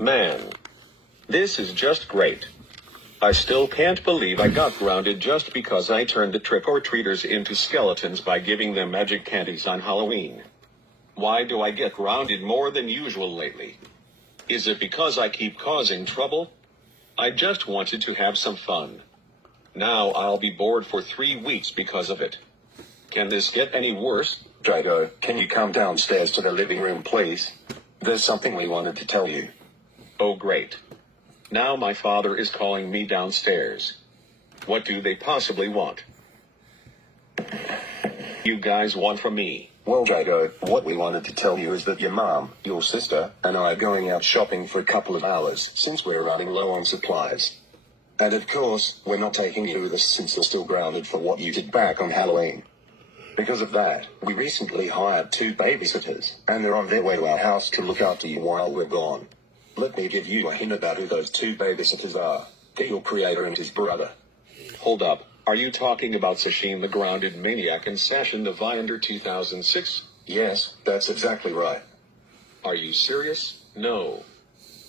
Man, this is just great. I still can't believe I got grounded just because I turned the trick-or-treaters into skeletons by giving them magic candies on Halloween. Why do I get grounded more than usual lately? Is it because I keep causing trouble? I just wanted to have some fun. Now I'll be bored for 3 weeks because of it. Can this get any worse? Draigo, can you come downstairs to the living room, please? There's something we wanted to tell you. Oh great. Now my father is calling me downstairs. What do they possibly want? You guys want from me? Well, Draigo, what we wanted to tell you is that your mom, your sister, and I are going out shopping for a couple of hours since we're running low on supplies. And of course, we're not taking you with us since you're still grounded for what you did back on Halloween. Because of that, we recently hired 2 babysitters, and they're on their way to our house to look after you while we're gone. Let me give you a hint about who those 2 babysitters are. They're your creator and his brother. Hold up, are you talking about Sashin the Grounded Maniac and Sashin the Viander 2006? Yes, that's exactly right. Are you serious? No.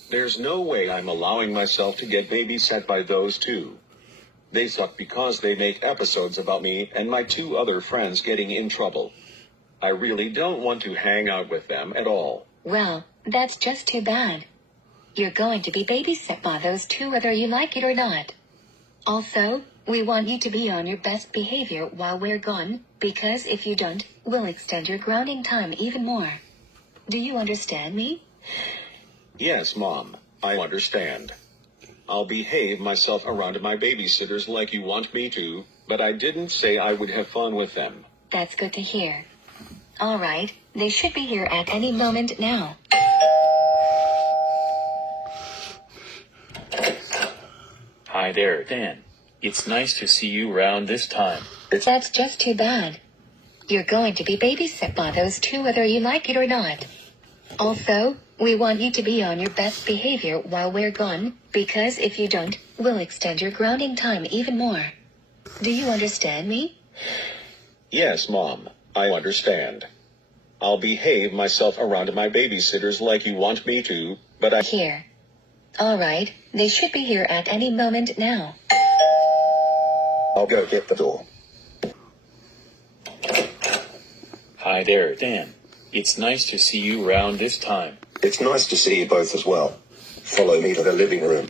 There's no way I'm allowing myself to get babysat by those 2. They suck because they make episodes about me and my 2 other friends getting in trouble. I really don't want to hang out with them at all. Well, that's just too bad. You're going to be babysat by those 2 whether you like it or not. Also, we want you to be on your best behavior while we're gone, because if you don't, we'll extend your grounding time even more. Do you understand me? Yes, Mom, I understand. I'll behave myself around my babysitters like you want me to, but I didn't say I would have fun with them. That's good to hear. All right, they should be here at any moment now. Hi there, Dan. It's nice to see you around this time. That's just too bad. You're going to be babysat by those 2 whether you like it or not. Also, we want you to be on your best behavior while we're gone, because if you don't, we'll extend your grounding time even more. Do you understand me? Yes, Mom, I understand. I'll behave myself around my babysitters like you want me to, but I... Here. All right, they should be here at any moment now. I'll go get the door. Hi there, Dan. It's nice to see you around this time. It's nice to see you both as well. Follow me to the living room.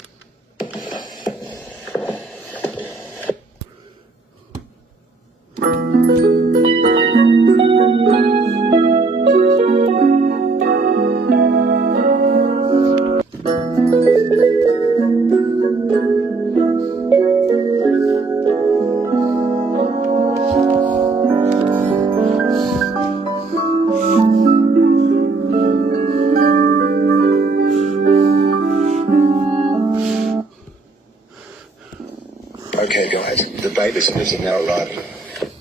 Okay, guys, the babysitters have now arrived.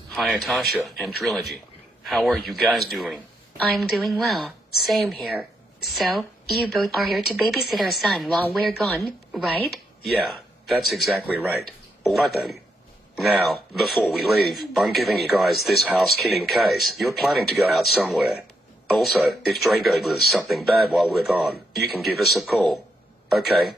Hi, Atasha and Trilogy. How are you guys doing? I'm doing well. Same here. So, you both are here to babysit our son while we're gone, right? Yeah, that's exactly right. Alright then. Now, before we leave, I'm giving you guys this house key in case you're planning to go out somewhere. Also, if Draigo does something bad while we're gone, you can give us a call. Okay?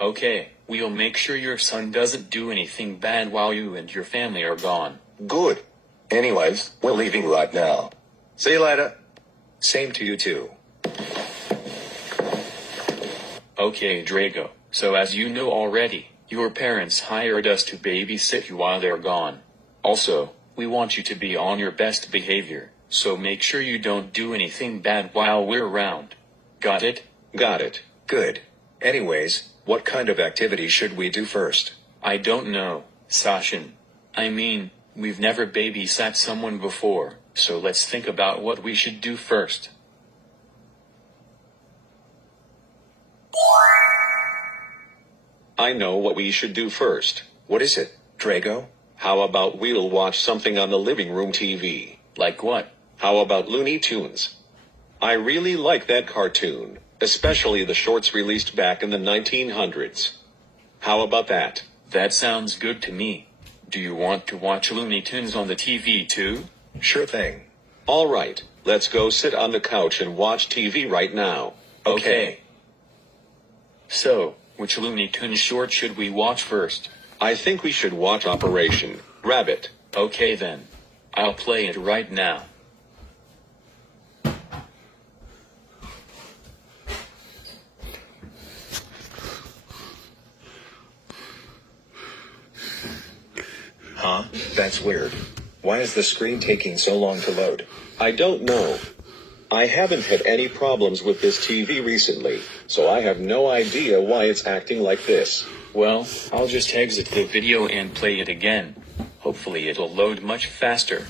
Okay, we'll make sure your son doesn't do anything bad while you and your family are gone. Good. Anyways, we're leaving right now. See you later. Same to you too. Okay, Draigo, so as you know already, your parents hired us to babysit you while they're gone. Also, we want you to be on your best behavior, so make sure you don't do anything bad while we're around. Got it? Got it. Good. Anyways, what kind of activity should we do first? I don't know, Sashin. I mean, we've never babysat someone before, so let's think about what we should do first. I know what we should do first. What is it, Draigo? How about we'll watch something on the living room TV? Like what? How about Looney Tunes? I really like that cartoon, especially the shorts released back in the 1900s. How about that? That sounds good to me. Do you want to watch Looney Tunes on the TV too? Sure thing. All right, let's go sit on the couch and watch TV right now. Okay. So, which Looney Tunes short should we watch first? I think we should watch Operation Rabbit. Okay then. I'll play it right now. Huh? That's weird. Why is the screen taking so long to load? I don't know. I haven't had any problems with this TV recently, so I have no idea why it's acting like this. Well, I'll just exit the video and play it again. Hopefully it'll load much faster.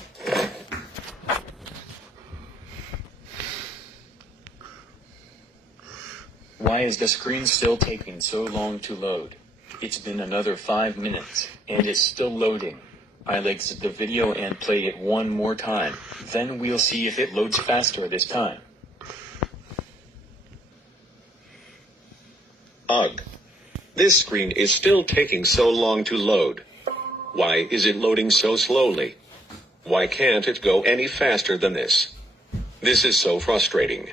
Why is the screen still taking so long to load? It's been another 5 minutes, and it's still loading. I'll exit the video and play it one more time, then we'll see if it loads faster this time. Ugh. This screen is still taking so long to load. Why is it loading so slowly? Why can't it go any faster than this? This is so frustrating.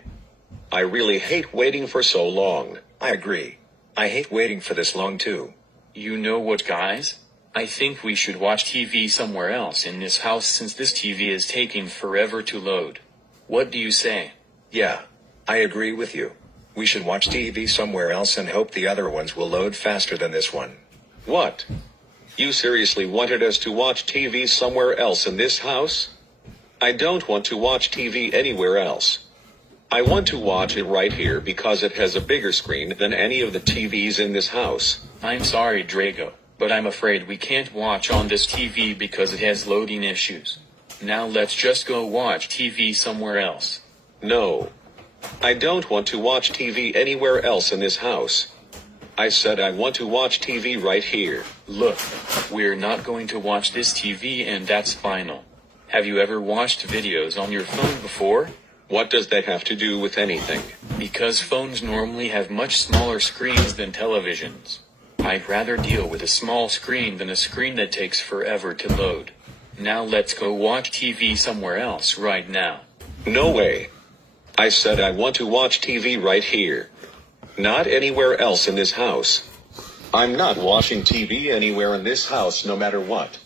I really hate waiting for so long. I agree. I hate waiting for this long too. You know what, guys? I think we should watch TV somewhere else in this house since this TV is taking forever to load. What do you say? Yeah, I agree with you. We should watch TV somewhere else and hope the other ones will load faster than this one. What? You seriously wanted us to watch TV somewhere else in this house? I don't want to watch TV anywhere else. I want to watch it right here because it has a bigger screen than any of the TVs in this house. I'm sorry, Draigo, but I'm afraid we can't watch on this TV because it has loading issues. Now let's just go watch TV somewhere else. No. I don't want to watch TV anywhere else in this house. I said I want to watch TV right here. Look, we're not going to watch this TV and that's final. Have you ever watched videos on your phone before? What does that have to do with anything? Because phones normally have much smaller screens than televisions. I'd rather deal with a small screen than a screen that takes forever to load. Now let's go watch TV somewhere else right now. No way. I said I want to watch TV right here. Not anywhere else in this house. I'm not watching TV anywhere in this house no matter what.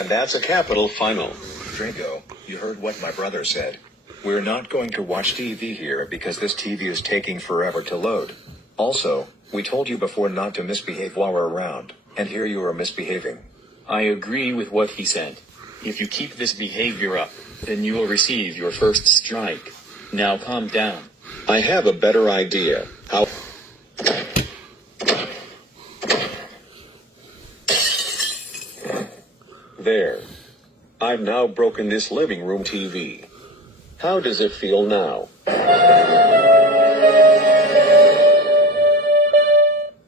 And that's a capital final. Draigo, you heard what my brother said. We're not going to watch TV here because this TV is taking forever to load. Also, we told you before not to misbehave while we're around, and here you are misbehaving. I agree with what he said. If you keep this behavior up, then you will receive your first strike. Now calm down. I have a better idea. How? There. I've now broken this living room TV. How does it feel now?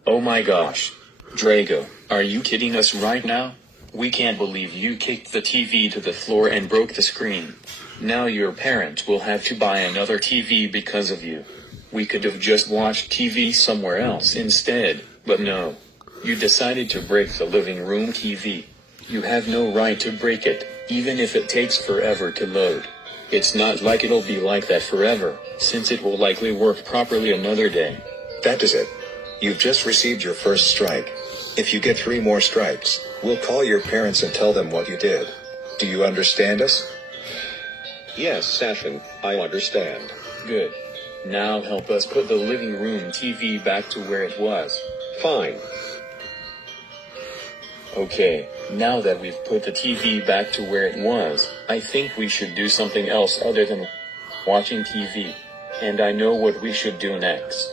Oh my gosh. Draigo, are you kidding us right now? We can't believe you kicked the TV to the floor and broke the screen. Now your parents will have to buy another TV because of you. We could have just watched TV somewhere else instead, but no. You decided to break the living room TV. You have no right to break it, even if it takes forever to load. It's not like it'll be like that forever, since it will likely work properly another day. That is it. You've just received your first strike. If you get 3 more strikes, we'll call your parents and tell them what you did. Do you understand us? Yes, Sashin, I understand. Good. Now help us put the living room TV back to where it was. Fine. Okay, now that we've put the TV back to where it was, I think we should do something else other than watching TV. And I know what we should do next.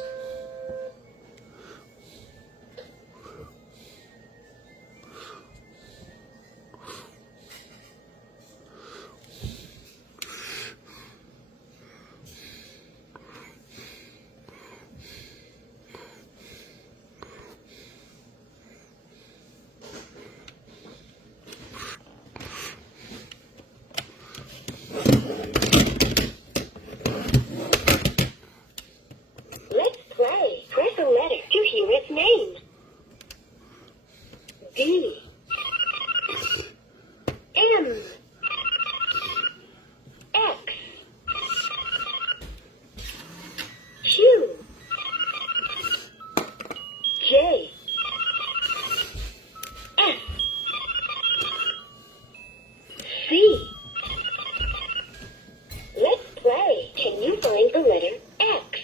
the letter X?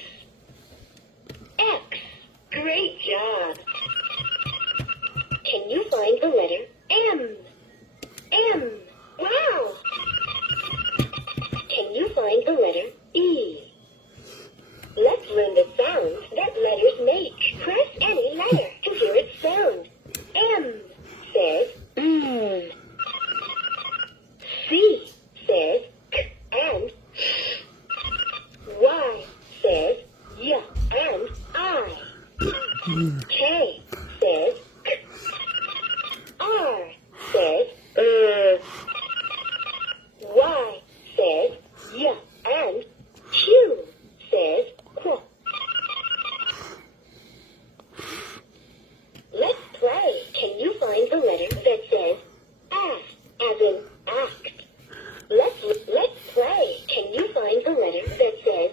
X. Great job. Can you find the letter M? M. Wow. Can you find the letter E? Let's learn the sounds that letters make. Press any letter to hear its sound. M says mm. C says k and Y says y and I. K says k. R says Y says y and Q says qu. Let's play. Can you find the letter that says ass, as in act? Let's play. Can you find the letter that says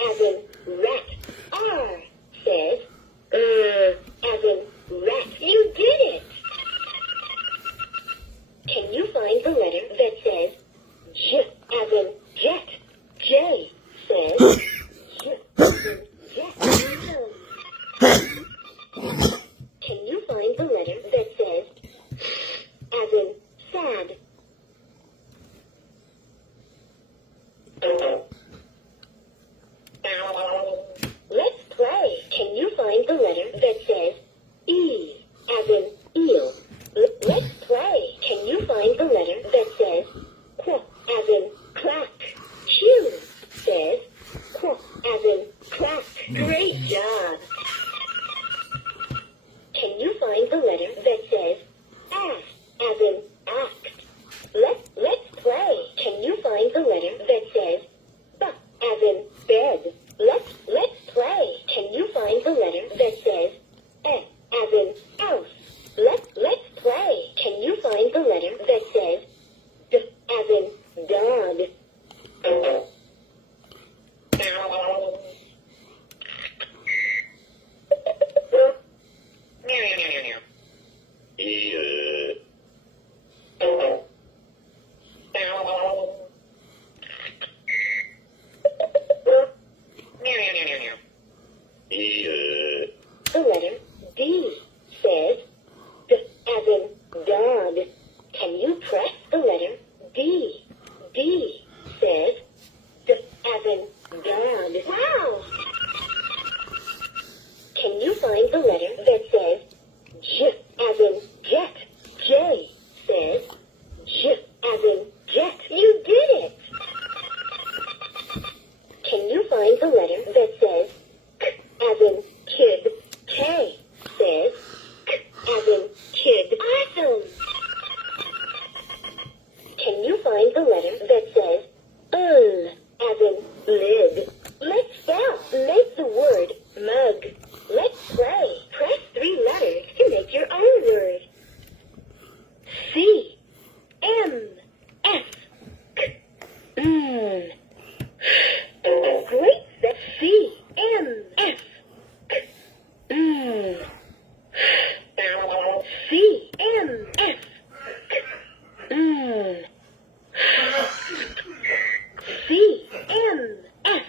as in rat? R says as in rat. You did it. Can you find the letter that says j, as in jet? J says j, as in jet. Can you find the letter that says as in sad? Let's play. Can you find the letter that says E, as in eel? Let's play. Can you find the letter that says qu, as in crack? Q says qu, as in crack. Great job. Can you find the letter that says ass, as in act? Let's play. Can you find the letter that says b, as in bed? Let's play. Can you find the letter that says e, as in house? Let's play. Can you find the letter that says d, as in dog? The letter D says D, as in dog. Can you press the letter D? D says D, as in dog. Wow! Can you find the letter that says J, as in jet? J says J, as in jet. You did it! Can you find the letter that says K, as in kid? K says K, as in kid. Awesome! Can you find the letter that says as in lid? Let's spell. Make the word mug. Let's play. Press 3 letters to make your own word. C, M, F, K, Great. That's C, M, F, K, C, M, F, K, C, M, F,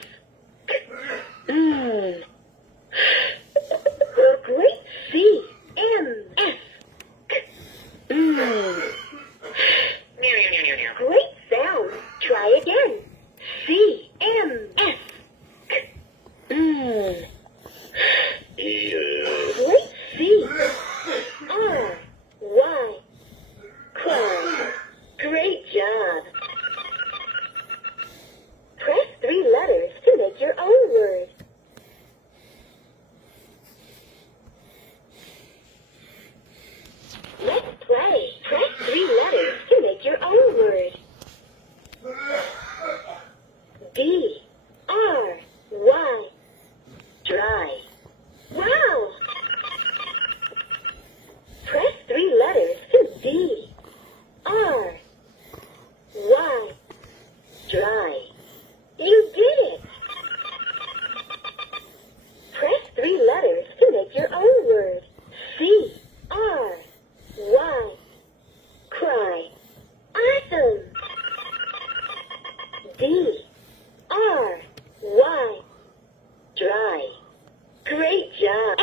job.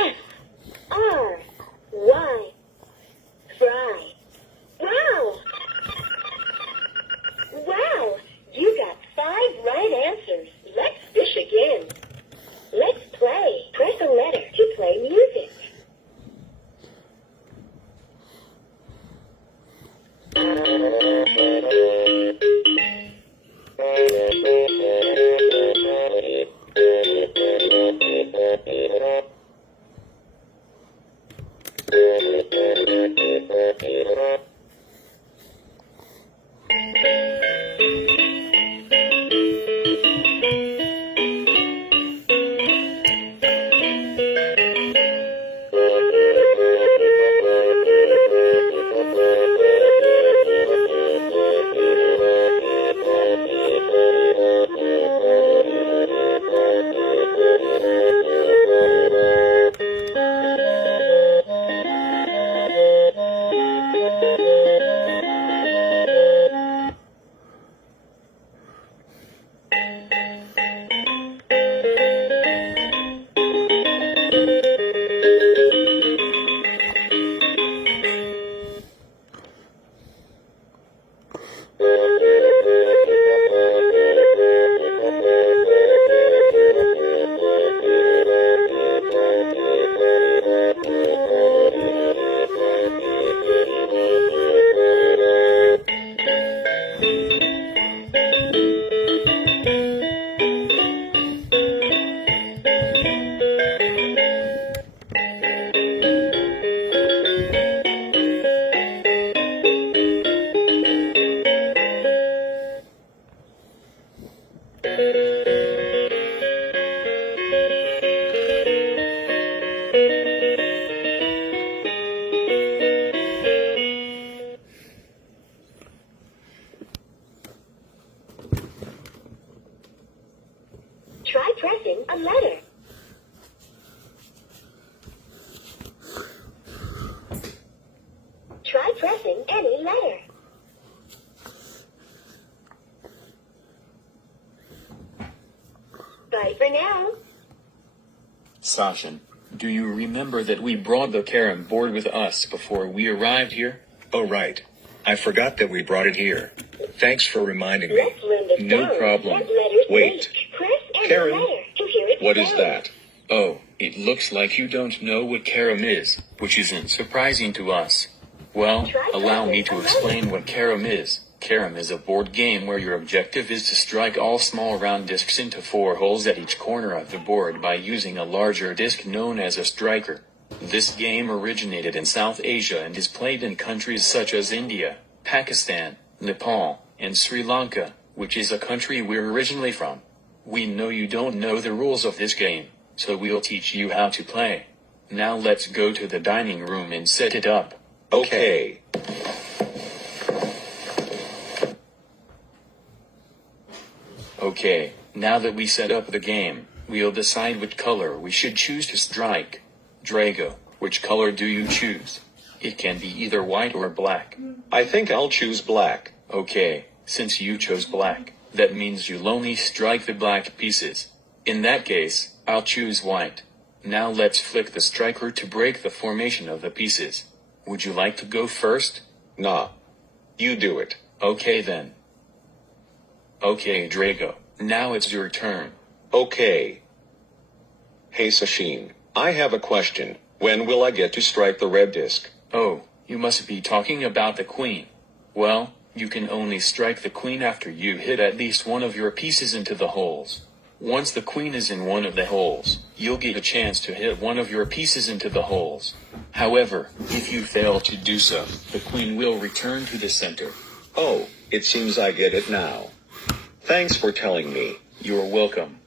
F-R-Y. Fry. Wow! Wow! You got 5 right answers. Let's fish again. Let's play. Press a letter to play music. Try pressing a letter. Try pressing any letter. Bye for now. Sashin, do you remember that we brought the carom board with us before we arrived here? Oh right. I forgot that we brought it here. Thanks for reminding me. Let's learn the No sounds problem. that letters Wait. make. Press any Karen, letter to hear it What is sound. that? Oh, it looks like you don't know what carom is, which isn't surprising to us. Well, allow me to explain what carom is. Carom is a board game where your objective is to strike all small round discs into 4 holes at each corner of the board by using a larger disc known as a striker. This game originated in South Asia and is played in countries such as India, Pakistan, Nepal, and Sri Lanka, which is a country we're originally from. We know you don't know the rules of this game, so we'll teach you how to play. Now let's go to the dining room and set it up. Okay. Okay, now that we set up the game, we'll decide which color we should choose to strike. Draigo, which color do you choose? It can be either white or black. I think I'll choose black. Okay, since you chose black, that means you'll only strike the black pieces. In that case, I'll choose white. Now let's flick the striker to break the formation of the pieces. Would you like to go first? Nah. You do it. Okay then. Okay, Draigo, now it's your turn. Okay. Hey Sashin, I have a question. When will I get to strike the red disc? Oh, you must be talking about the queen. Well, you can only strike the queen after you hit at least one of your pieces into the holes. Once the queen is in one of the holes, you'll get a chance to hit one of your pieces into the holes. However, if you fail to do so, the queen will return to the center. Oh, it seems I get it now. Thanks for telling me. You're welcome.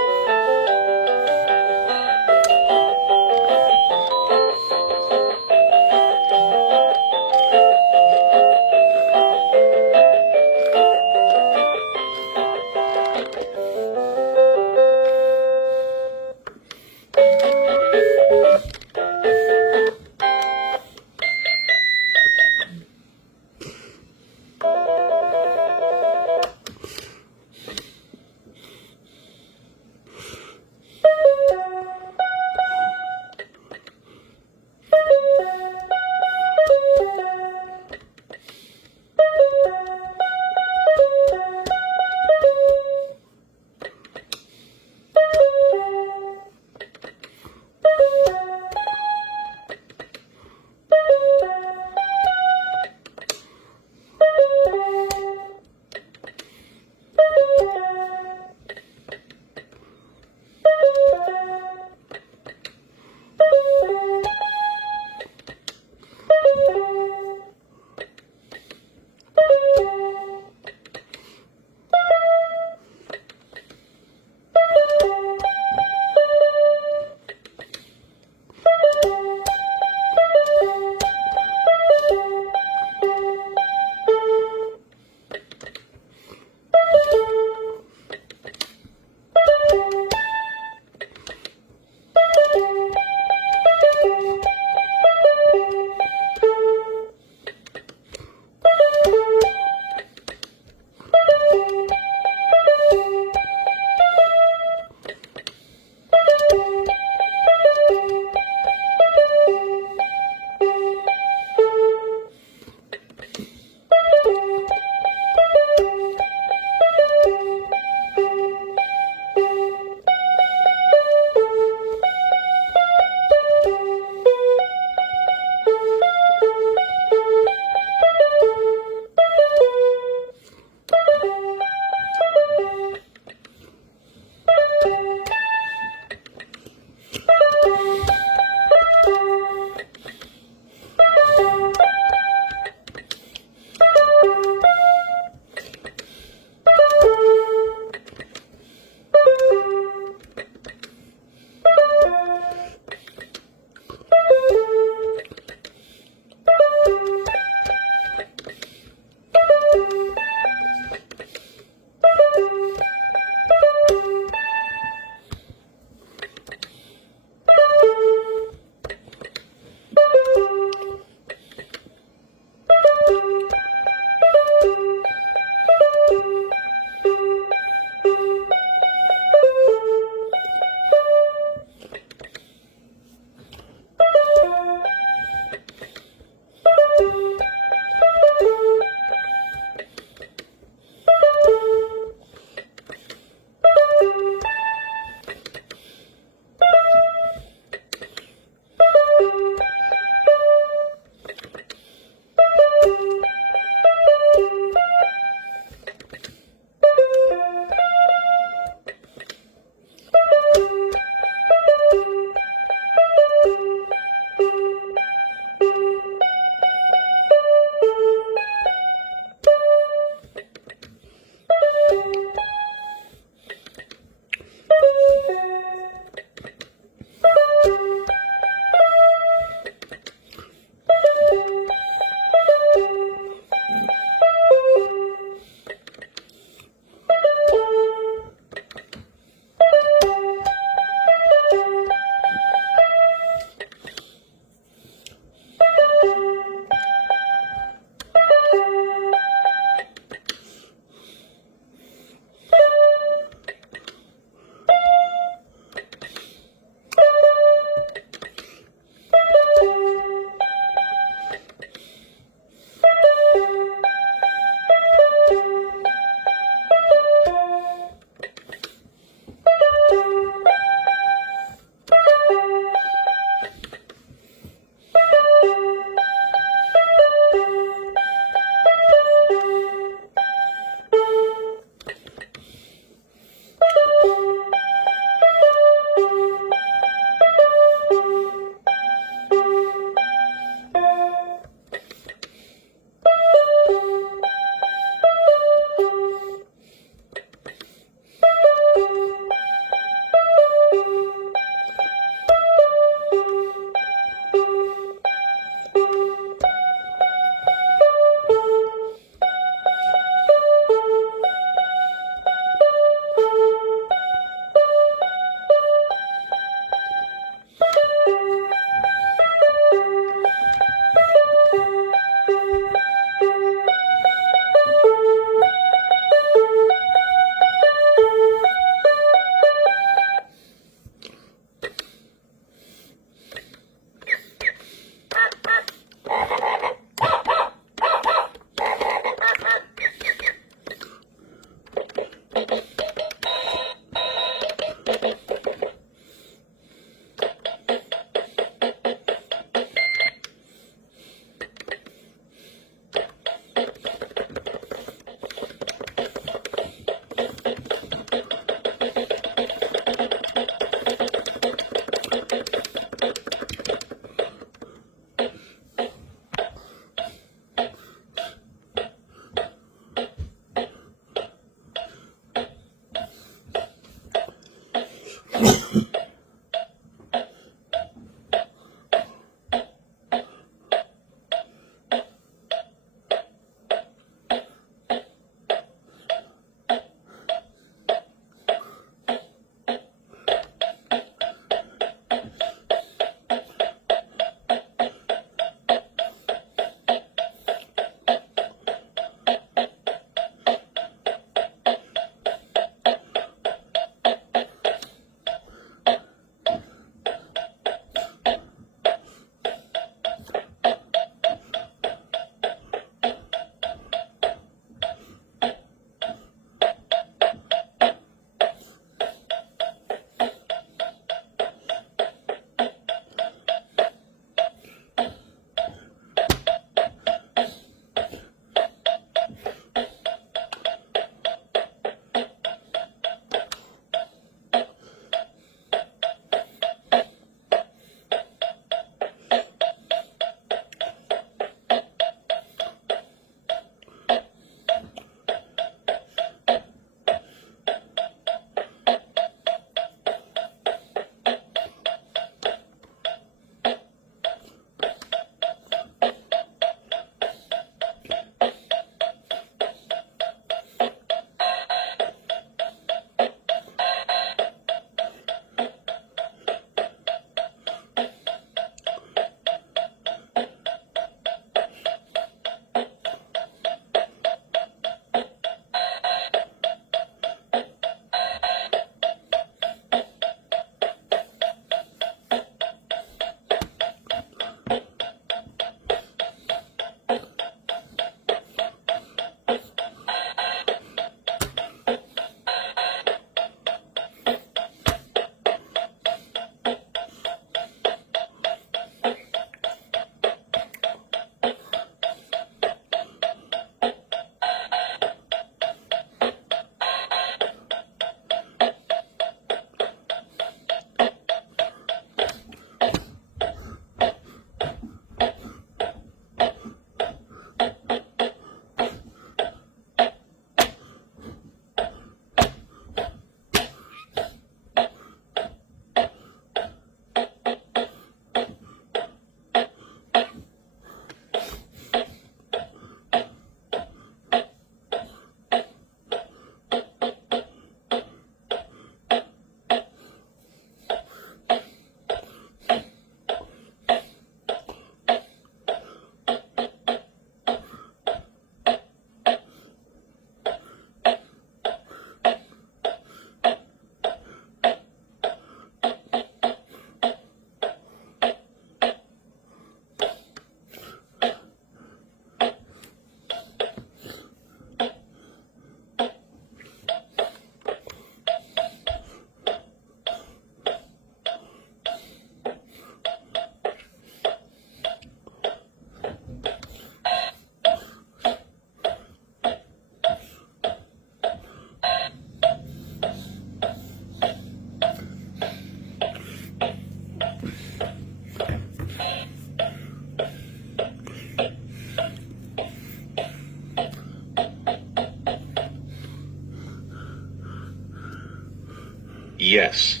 Yes.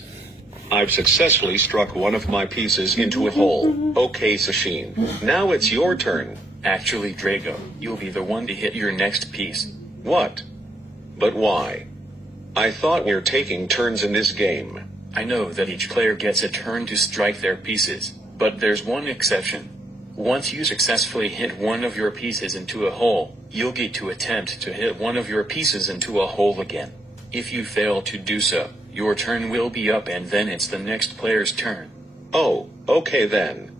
I've successfully struck one of my pieces into a hole. Okay, Sashin. Now it's your turn. Actually, Draigo, you'll be the one to hit your next piece. What? But why? I thought we're taking turns in this game. I know that each player gets a turn to strike their pieces, but there's one exception. Once you successfully hit one of your pieces into a hole, you'll get to attempt to hit one of your pieces into a hole again. If you fail to do so, your turn will be up and then it's the next player's turn. Oh, okay then.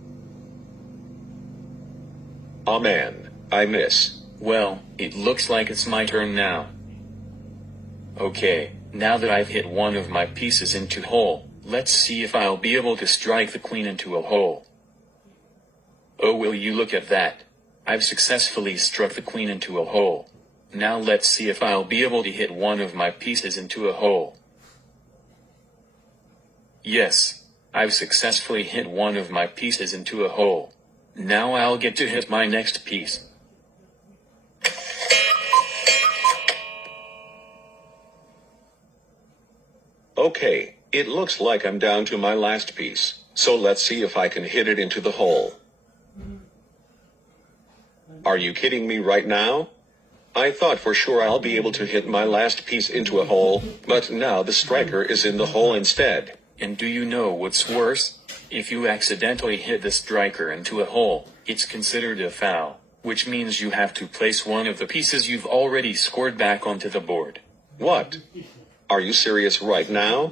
Aw man, I miss. Well, it looks like it's my turn now. Okay, now that I've hit one of my pieces into a hole, let's see if I'll be able to strike the queen into a hole. Oh, will you look at that? I've successfully struck the queen into a hole. Now let's see if I'll be able to hit one of my pieces into a hole. Yes, I've successfully hit one of my pieces into a hole. Now I'll get to hit my next piece. Okay, it looks like I'm down to my last piece, so let's see if I can hit it into the hole. Are you kidding me right now? I thought for sure I'll be able to hit my last piece into a hole, but now the striker is in the hole instead. And do you know what's worse? If you accidentally hit the striker into a hole, it's considered a foul, which means you have to place one of the pieces you've already scored back onto the board. What? Are you serious right now?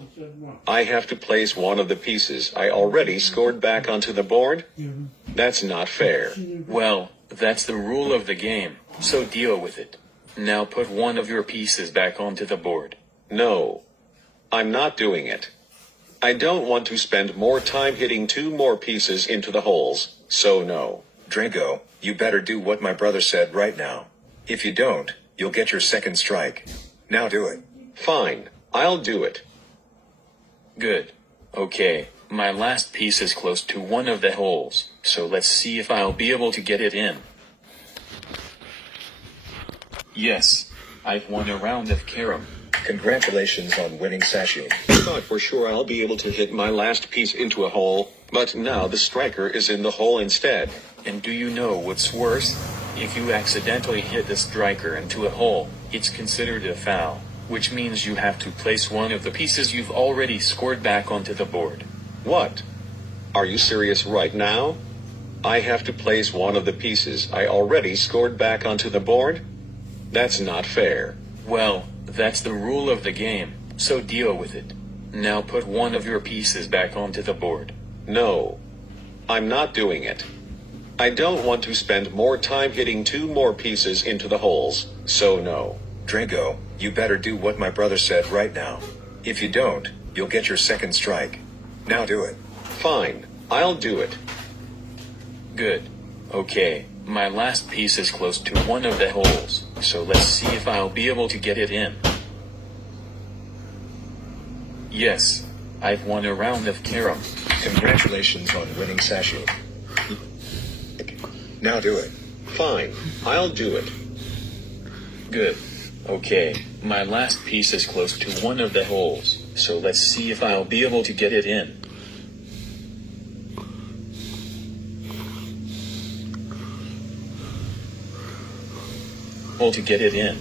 I have to place one of the pieces I already scored back onto the board? That's not fair. Well, that's the rule of the game, so deal with it. Now put one of your pieces back onto the board. No. I'm not doing it. I don't want to spend more time hitting two more pieces into the holes, so no. Draigo, you better do what my brother said right now. If you don't, you'll get your second strike. Now do it. Fine, I'll do it. Good. Okay, my last piece is close to one of the holes, so let's see if I'll be able to get it in. Yes, I've won a round of carom. Congratulations on winning, Sashi. I thought for sure I'll be able to hit my last piece into a hole, but now the striker is in the hole instead. And do you know what's worse? If you accidentally hit the striker into a hole, it's considered a foul, which means you have to place one of the pieces you've already scored back onto the board. What? Are you serious right now? I have to place one of the pieces I already scored back onto the board? That's not fair. Well, that's the rule of the game, so deal with it. Now put one of your pieces back onto the board. No. I'm not doing it. I don't want to spend more time hitting two more pieces into the holes, so no. Draigo, you better do what my brother said right now. If you don't, you'll get your second strike. Now do it. Fine, I'll do it. Good. Okay, my last piece is close to one of the holes, so let's see if I'll be able to get it in. Yes, I've won a round of carom. Congratulations on winning, Sashi. Now do it. Fine, I'll do it. Good. Okay, my last piece is close to one of the holes, so let's see if I'll be able to get it in. To get it in.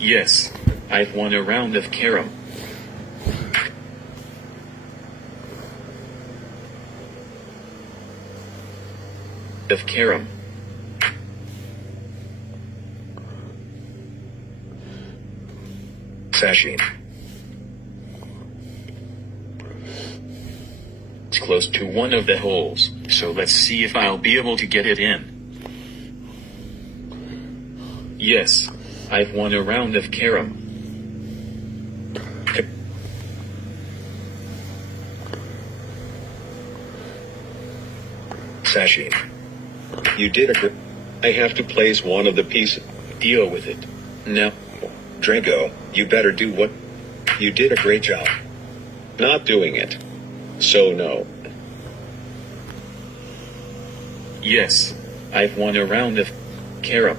Yes, I've won a round of carom. Of carom. Sashimi. It's close to one of the holes, so let's see if I'll be able to get it in. Yes, I've won a round of carom. Sashimi. You did a I have to place one of the pieces. Deal with it. Now, Draigo, you better do what? You did a great job. not doing it. So no. Yes, I've won a round of carom.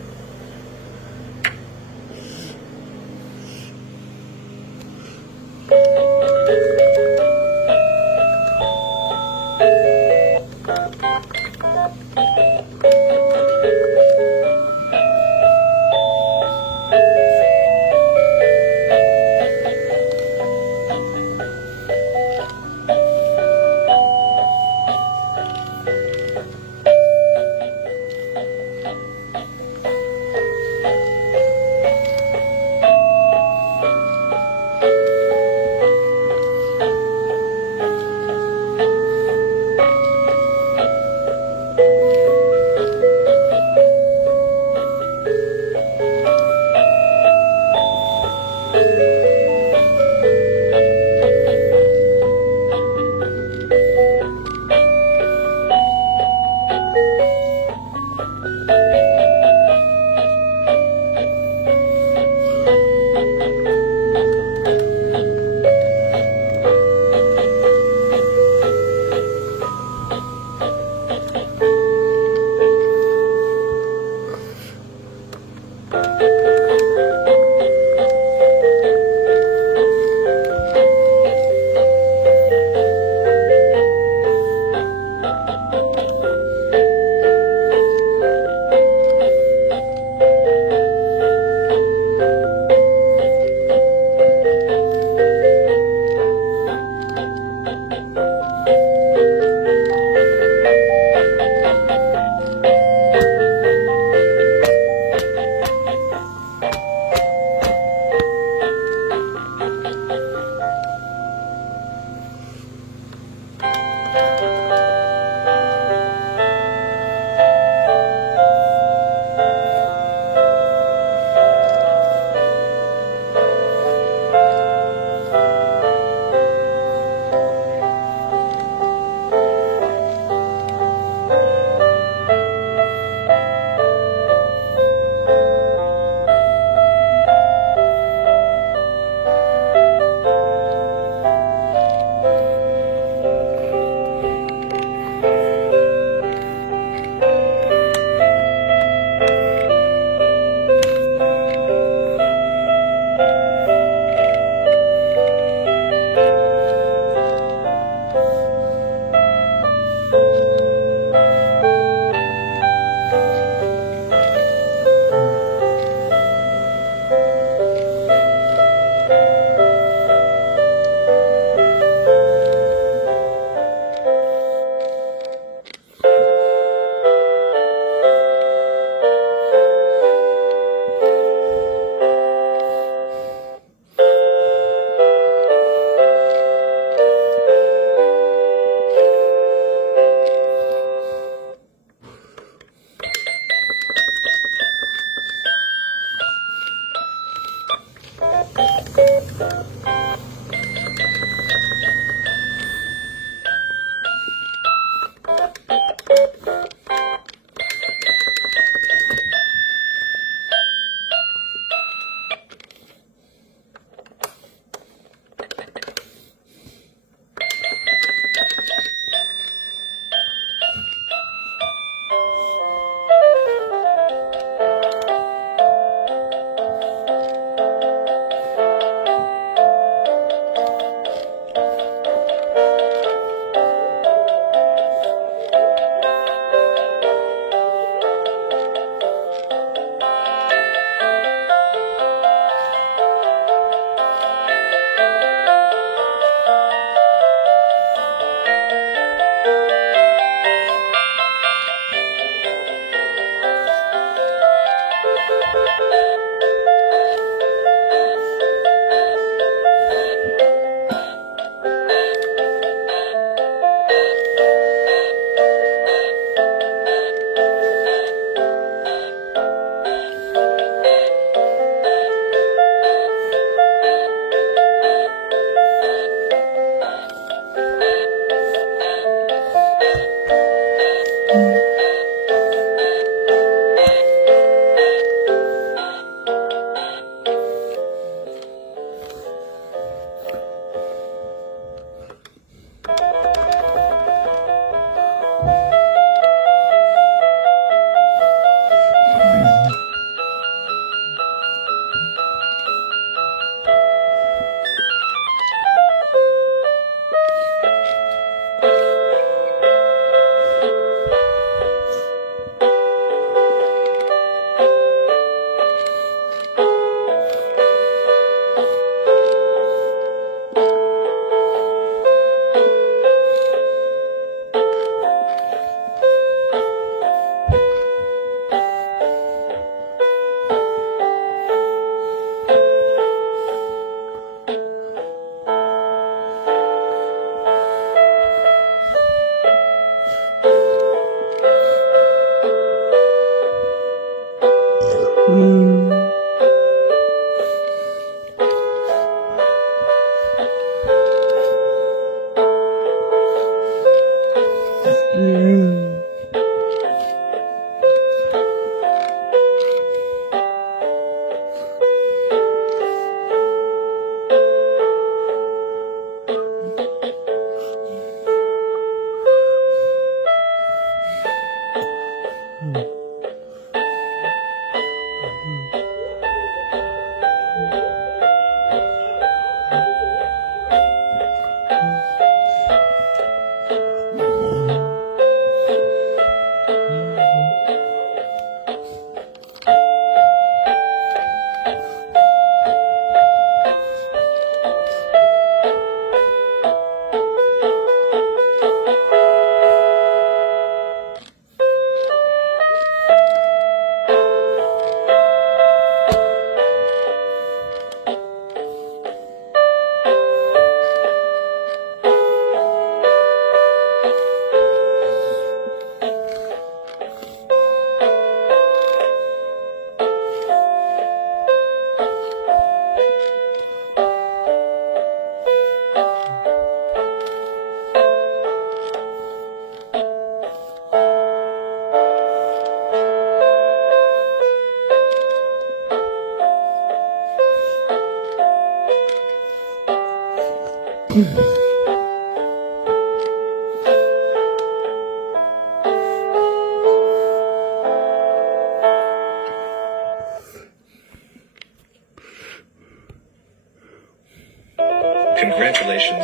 Congratulations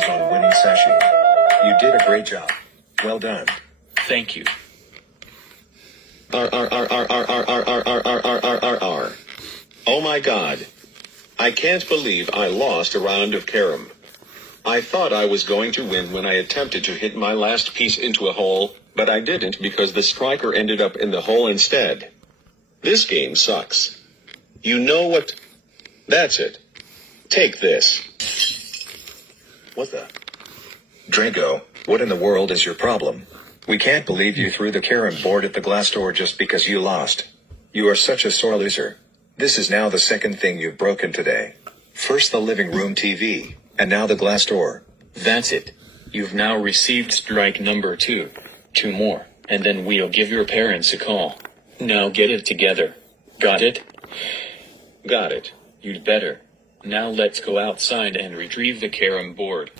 on winning Sashi. You did a great job. Well done. Thank you. Oh my god. I can't believe I lost a round of carom. I thought I was going to win when I attempted to hit my last piece into a hole, but I didn't because the striker ended up in the hole instead. This game sucks. You know what? That's it. Take this. What the? Draigo, what in the world is your problem? We can't believe you threw the carom board at the glass door just because you lost. You are such a sore loser. This is now the second thing you've broken today. First the living room TV, and now the glass door. That's it. You've now received strike number 2. 2 more, and then we'll give your parents a call. Now get it together. Got it? Got it. You'd better. Now let's go outside and retrieve the carom board.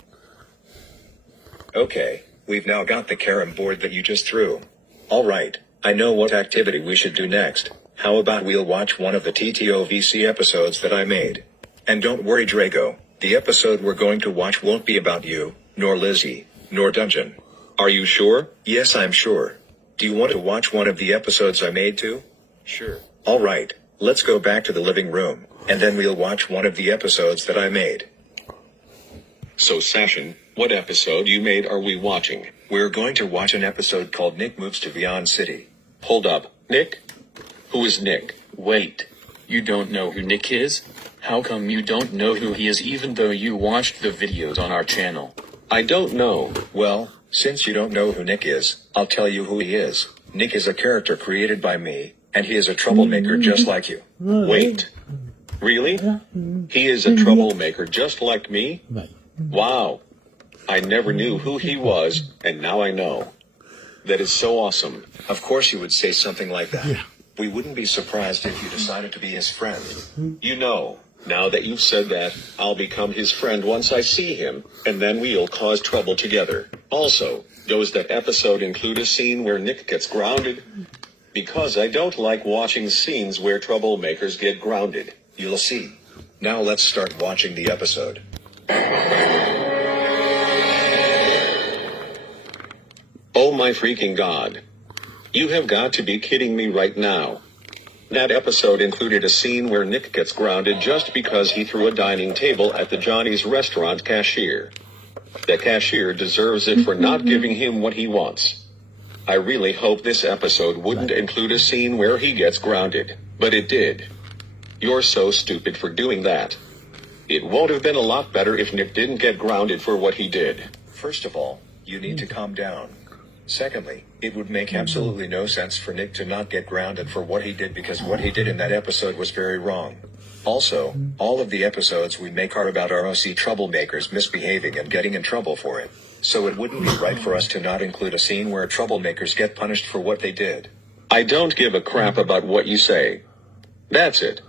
Okay, we've now got the carom board that you just threw. Alright, I know what activity we should do next. How about we'll watch one of the TTOVC episodes that I made? And don't worry Draigo, the episode we're going to watch won't be about you, nor Lizzie, nor Dungeon. Are you sure? Yes, I'm sure. Do you want to watch one of the episodes I made too? Sure. Alright, let's go back to the living room, and then we'll watch one of the episodes that I made. So Sashin, what episode you made are we watching? We're going to watch an episode called Nick Moves to Beyond City. Hold up, Nick? Who is Nick? Wait. You don't know who Nick is? How come you don't know who he is even though you watched the videos on our channel? I don't know. Well, since you don't know who Nick is, I'll tell you who he is. Nick is a character created by me, and he is a troublemaker just like you. Wait. Really? He is a troublemaker just like me? Wow. I never knew who he was, and now I know. That is so awesome. Of course you would say something like that. We wouldn't be surprised if you decided to be his friend. You know, now that you've said that, I'll become his friend once I see him, and then we'll cause trouble together. Also, does that episode include a scene where Nick gets grounded? Because I don't like watching scenes where troublemakers get grounded. You'll see. Now let's start watching the episode. Oh my freaking god. You have got to be kidding me right now. That episode included a scene where Nick gets grounded just because he threw a dining table at the Johnny's restaurant cashier. The cashier deserves it for not giving him what he wants. I really hope this episode wouldn't include a scene where he gets grounded, but it did. You're so stupid for doing that. It would have been a lot better if Nick didn't get grounded for what he did. First of all, you need to calm down. Secondly, it would make absolutely no sense for Nick to not get grounded for what he did because what he did in that episode was very wrong. Also, all of the episodes we make are about ROC troublemakers misbehaving and getting in trouble for it. So it wouldn't be right for us to not include a scene where troublemakers get punished for what they did. I don't give a crap about what you say. That's it.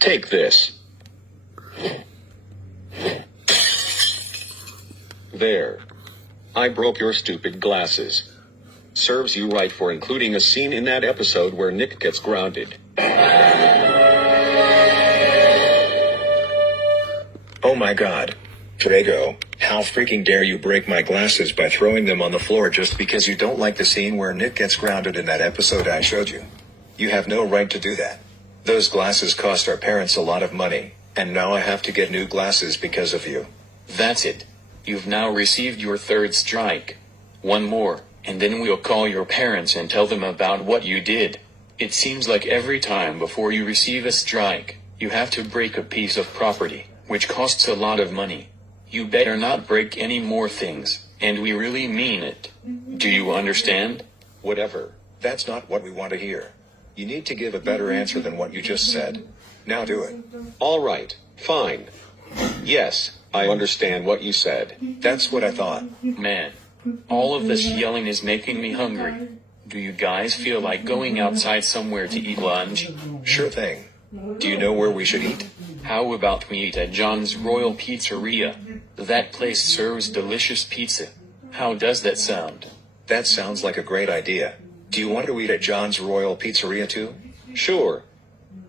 Take this. There. I broke your stupid glasses. Serves you right for including a scene in that episode where Nick gets grounded. Oh my god. Draigo, how freaking dare you break my glasses by throwing them on the floor just because you don't like the scene where Nick gets grounded in that episode I showed you? You have no right to do that. Those glasses cost our parents a lot of money, and now I have to get new glasses because of you. That's it. You've now received your 3rd strike. 1 more, and then we'll call your parents and tell them about what you did. It seems like every time before you receive a strike, you have to break a piece of property, which costs a lot of money. You better not break any more things, and we really mean it. Do you understand? Whatever. That's not what we want to hear. You need to give a better answer than what you just said. Now do it. All right, fine. Yes, I understand what you said. That's what I thought. Man, all of this yelling is making me hungry. Do you guys feel like going outside somewhere to eat lunch? Sure thing. Do you know where we should eat? How about we eat at John's Royal Pizzeria? That place serves delicious pizza. How does that sound? That sounds like a great idea. Do you want to eat at John's Royal Pizzeria too? Sure.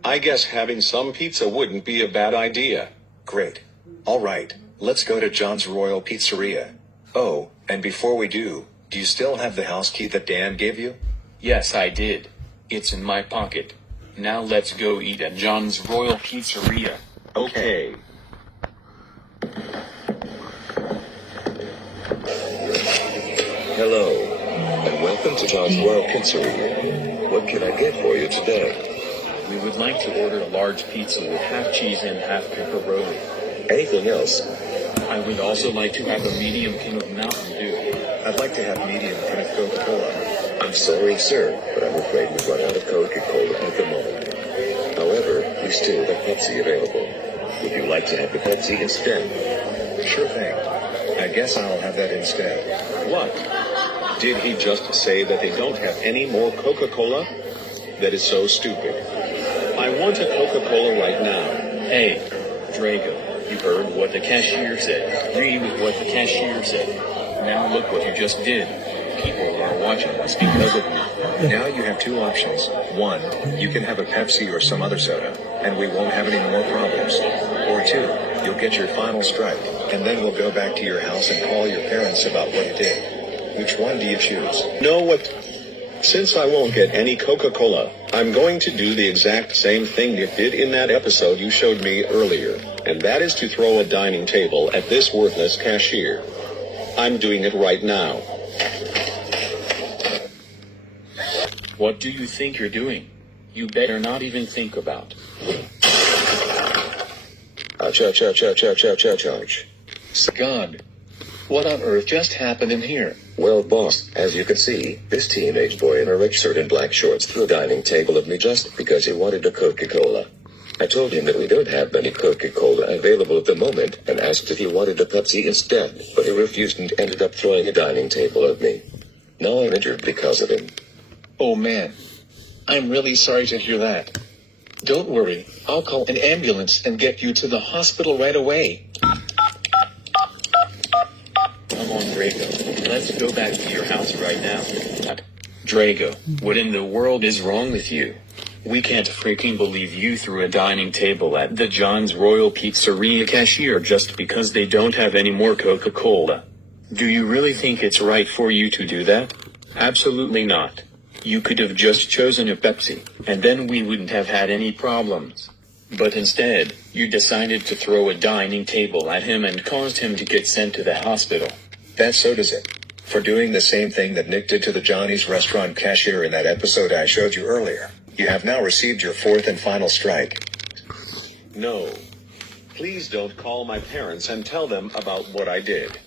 I guess having some pizza wouldn't be a bad idea. Great. All right, let's go to John's Royal Pizzeria. Oh, and before we do you still have the house key that Dan gave you? Yes, I did. It's in my pocket. Now let's go eat at John's Royal Pizzeria. Okay. Hello, and welcome to John's Royal Pizzeria. What can I get for you today? We would like to order a large pizza with half cheese and half pepperoni. Anything else? I would also like to have a medium can of Mountain Dew. I'd like to have medium can of Coca-Cola. I'm sorry, sir, but I'm afraid we've run out of Coca-Cola at the moment. However, we still have Pepsi available. Would you like to have the Pepsi instead? Sure thing. I guess I'll have that instead. What? Did he just say that they don't have any more Coca-Cola? That is so stupid. I want a Coca-Cola right now. Hey, Draigo, you heard what the cashier said. Agree with what the cashier said. Now look what you just did. People are watching us because of you. Now you have two options. One, you can have a Pepsi or some other soda, and we won't have any more problems. Or two, you'll get your final strike, and then we'll go back to your house and call your parents about what you did. Which one do you choose? Know what? Since I won't get any Coca-Cola, I'm going to do the exact same thing Nick did in that episode you showed me earlier, and that is to throw a dining table at this worthless cashier. I'm doing it right now. What do you think you're doing? You better not even think about. Ouch. God, what on earth just happened in here? Well, boss, as you can see, this teenage boy in a red shirt and black shorts threw a dining table at me just because he wanted a Coca-Cola. I told him that we don't have any Coca-Cola available at the moment and asked if he wanted a Pepsi instead, but he refused and ended up throwing a dining table at me. Now I'm injured because of him. Oh man, I'm really sorry to hear that. Don't worry, I'll call an ambulance and get you to the hospital right away. Come on, Draigo. Let's go back to your house right now. Draigo, what in the world is wrong with you? We can't freaking believe you threw a dining table at the John's Royal Pizzeria cashier just because they don't have any more Coca-Cola. Do you really think it's right for you to do that? Absolutely not. You could have just chosen a Pepsi, and then we wouldn't have had any problems. But instead, you decided to throw a dining table at him and caused him to get sent to the hospital. That so does it. For doing the same thing that Nick did to the Johnny's restaurant cashier in that episode I showed you earlier. You have now received your fourth and final strike. No. Please don't call my parents and tell them about what I did.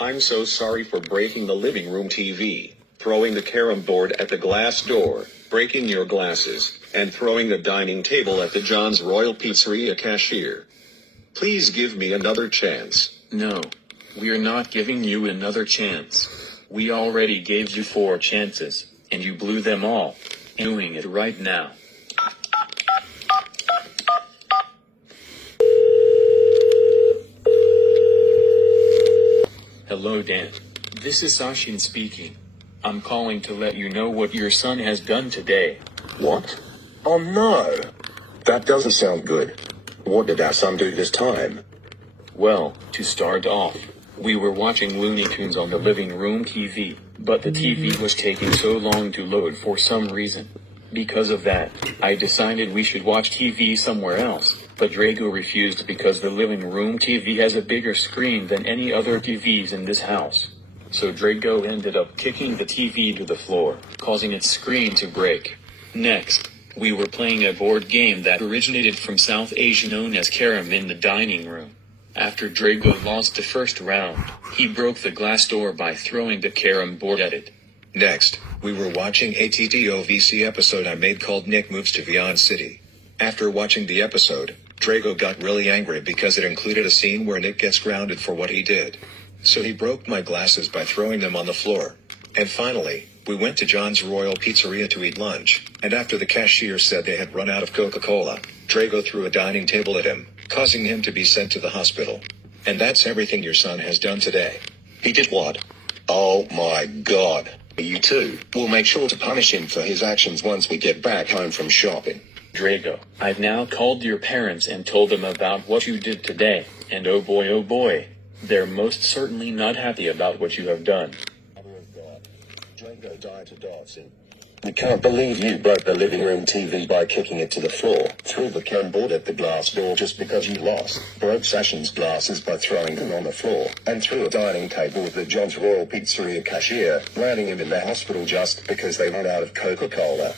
I'm so sorry for breaking the living room TV, throwing the carom board at the glass door, breaking your glasses, and throwing the dining table at the John's Royal Pizzeria cashier. Please give me another chance. No. We're not giving you another chance. We already gave you 4 chances, and you blew them all. Doing it right now. Hello, Dan. This is Sashin speaking. I'm calling to let you know what your son has done today. What? Oh no! That doesn't sound good. What did our son do this time? Well, to start off, we were watching Looney Tunes on the living room TV, but the TV was taking so long to load for some reason. Because of that, I decided we should watch TV somewhere else, but Draigo refused because the living room TV has a bigger screen than any other TVs in this house. So Draigo ended up kicking the TV to the floor, causing its screen to break. Next, we were playing a board game that originated from South Asia known as carom in the dining room. After Draigo lost the first round, he broke the glass door by throwing the carom board at it. Next, we were watching a TTOVC episode I made called Nick Moves to Beyond City. After watching the episode, Draigo got really angry because it included a scene where Nick gets grounded for what he did. So he broke my glasses by throwing them on the floor. And finally, We went to John's Royal Pizzeria to eat lunch, and after the cashier said they had run out of Coca-Cola, Draigo threw a dining table at him, causing him to be sent to the hospital. And that's everything your son has done today. He did what? Oh my god. You too. We'll make sure to punish him for his actions once we get back home from shopping. Draigo, I've now called your parents and told them about what you did today, and oh boy, they're most certainly not happy about what you have done. Mother of God. Draigo died to dancing. I can't believe you broke the living room TV by kicking it to the floor, threw the Ken board at the glass door just because you lost, broke Sessions' glasses by throwing them on the floor, and threw a dining table at the John's Royal Pizzeria cashier, landing him in the hospital just because they ran out of Coca-Cola.